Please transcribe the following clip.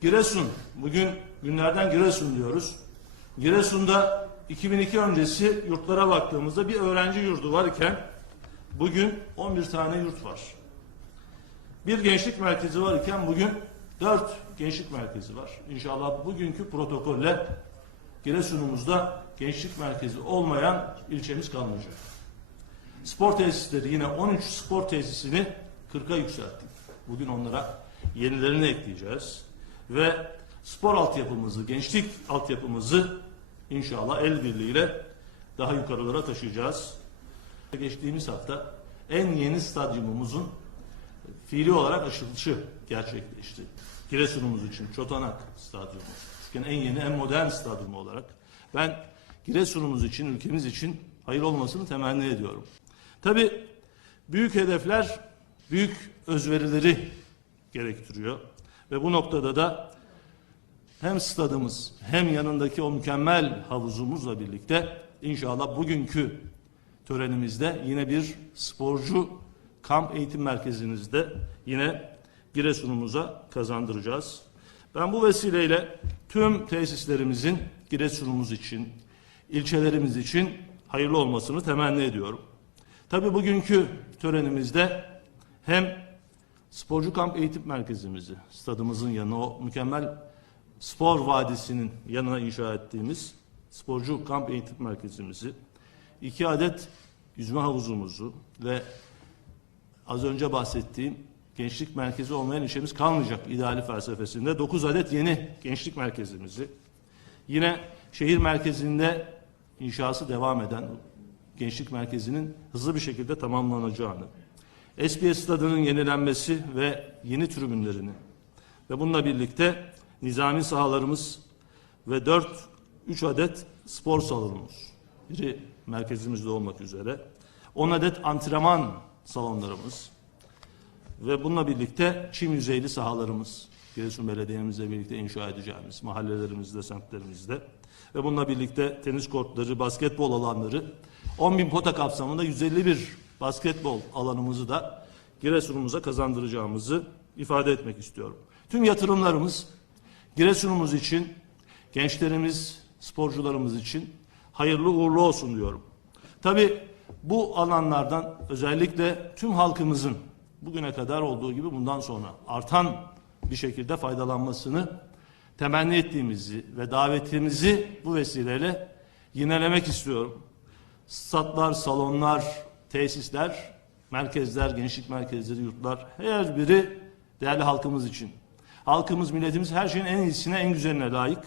Giresun, bugün günlerden Giresun diyoruz. Giresun'da 2002 öncesi yurtlara baktığımızda bir öğrenci yurdu var iken bugün 11 tane yurt var. Bir gençlik merkezi var iken bugün 4 gençlik merkezi var. İnşallah bugünkü protokolle Giresun'umuzda gençlik merkezi olmayan ilçemiz kalmayacak. Spor tesisleri yine 13 spor tesisini 40'a yükselttik. Bugün onlara yenilerini ekleyeceğiz. Ve spor altyapımızı, gençlik altyapımızı inşallah el birliğiyle daha yukarılara taşıyacağız. Geçtiğimiz hafta en yeni stadyumumuzun fiili olarak açılışı gerçekleşti. Giresun'umuz için Çotanak Stadyumu. Türkiye'nin en yeni, en modern stadyumu olarak. Ben Giresun'umuz için, ülkemiz için hayır olmasını temenni ediyorum. Tabii büyük hedefler, büyük özverileri gerektiriyor. Ve bu noktada da hem stadımız hem yanındaki o mükemmel havuzumuzla birlikte inşallah bugünkü törenimizde yine bir sporcu kamp eğitim merkezimizde yine Giresun'umuza kazandıracağız. Ben bu vesileyle tüm tesislerimizin Giresun'umuz için, ilçelerimiz için hayırlı olmasını temenni ediyorum. Tabii bugünkü törenimizde hem sporcu kamp eğitim merkezimizi, stadımızın yanına o mükemmel spor vadisinin yanına inşa ettiğimiz sporcu kamp eğitim merkezimizi, iki adet yüzme havuzumuzu ve az önce bahsettiğim gençlik merkezi olmayan ilçemiz kalmayacak ideali felsefesinde 9 adet yeni gençlik merkezimizi, yine şehir merkezinde inşası devam eden gençlik merkezinin hızlı bir şekilde tamamlanacağını, SPS stadının yenilenmesi ve yeni tribünlerini ve bununla birlikte nizami sahalarımız ve 4 3 adet spor salonumuz. Biri merkezimizde olmak üzere 10 adet antrenman salonlarımız ve bununla birlikte çim yüzeyli sahalarımız Giresun Belediye'mizle birlikte inşa edeceğimiz mahallelerimizde, semtlerimizde ve bununla birlikte tenis kortları, basketbol alanları 10 bin pota kapsamında 151 basketbol alanımızı da Giresun'umuza kazandıracağımızı ifade etmek istiyorum. Tüm yatırımlarımız Giresun'umuz için, gençlerimiz, sporcularımız için hayırlı uğurlu olsun diyorum. Tabii bu alanlardan özellikle tüm halkımızın bugüne kadar olduğu gibi bundan sonra artan bir şekilde faydalanmasını temenni ettiğimizi ve davetimizi bu vesileyle yinelemek istiyorum. Statlar, salonlar, tesisler, merkezler, gençlik merkezleri, yurtlar her biri değerli halkımız için. Halkımız, milletimiz her şeyin en iyisine, en güzeline layık.